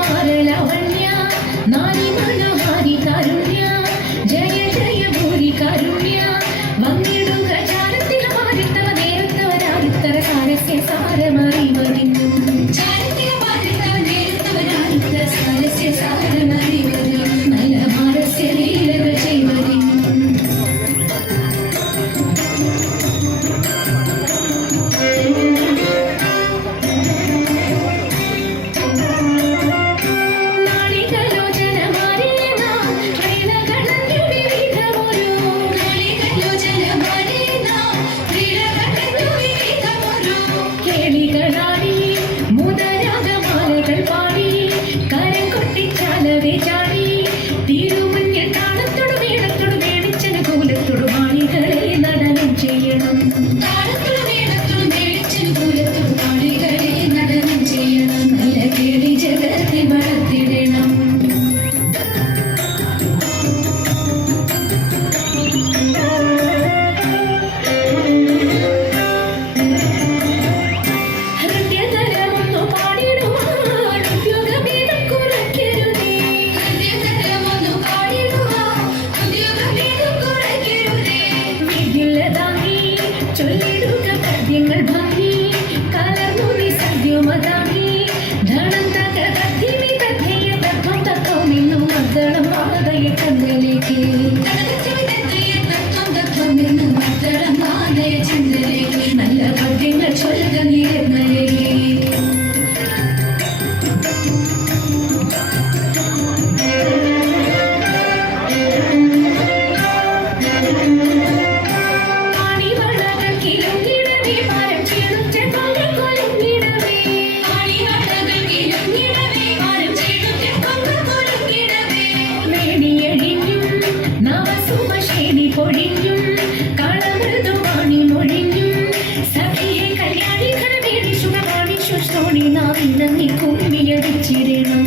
മാരലാവണ്യ നാരി മനോഹാരി കാരുണ്യ ജയ ജയ ഭൂരി കാരുണ്യ വന്നിടുക ചാരത്തില മാറിത്തവ നേരത്തവരാരുത്തര സാരസ്യ സാരമറിവതിന്നു ചാരത്തില മാറിത്തവ നേരത്തവരാരുത്തര സാരസ്യ സാരമറിവതിന്നു നല്ല മാരസ്യ ലീലകൾ ചെയ്വതിന്നു നല്ല പദ്യങ്ങൾ ചൊല്ലുക നീർന്നലേ പൊഴിഞ്ഞും കളമൃദുവാണി മൊഴിഞ്ഞും സഖിയെ കല്യാണി ഘനവേദി ശുഭവാണി ശുശ്രോണി നാവിനങ്ങി കുമ്മിയടിച്ചിരണം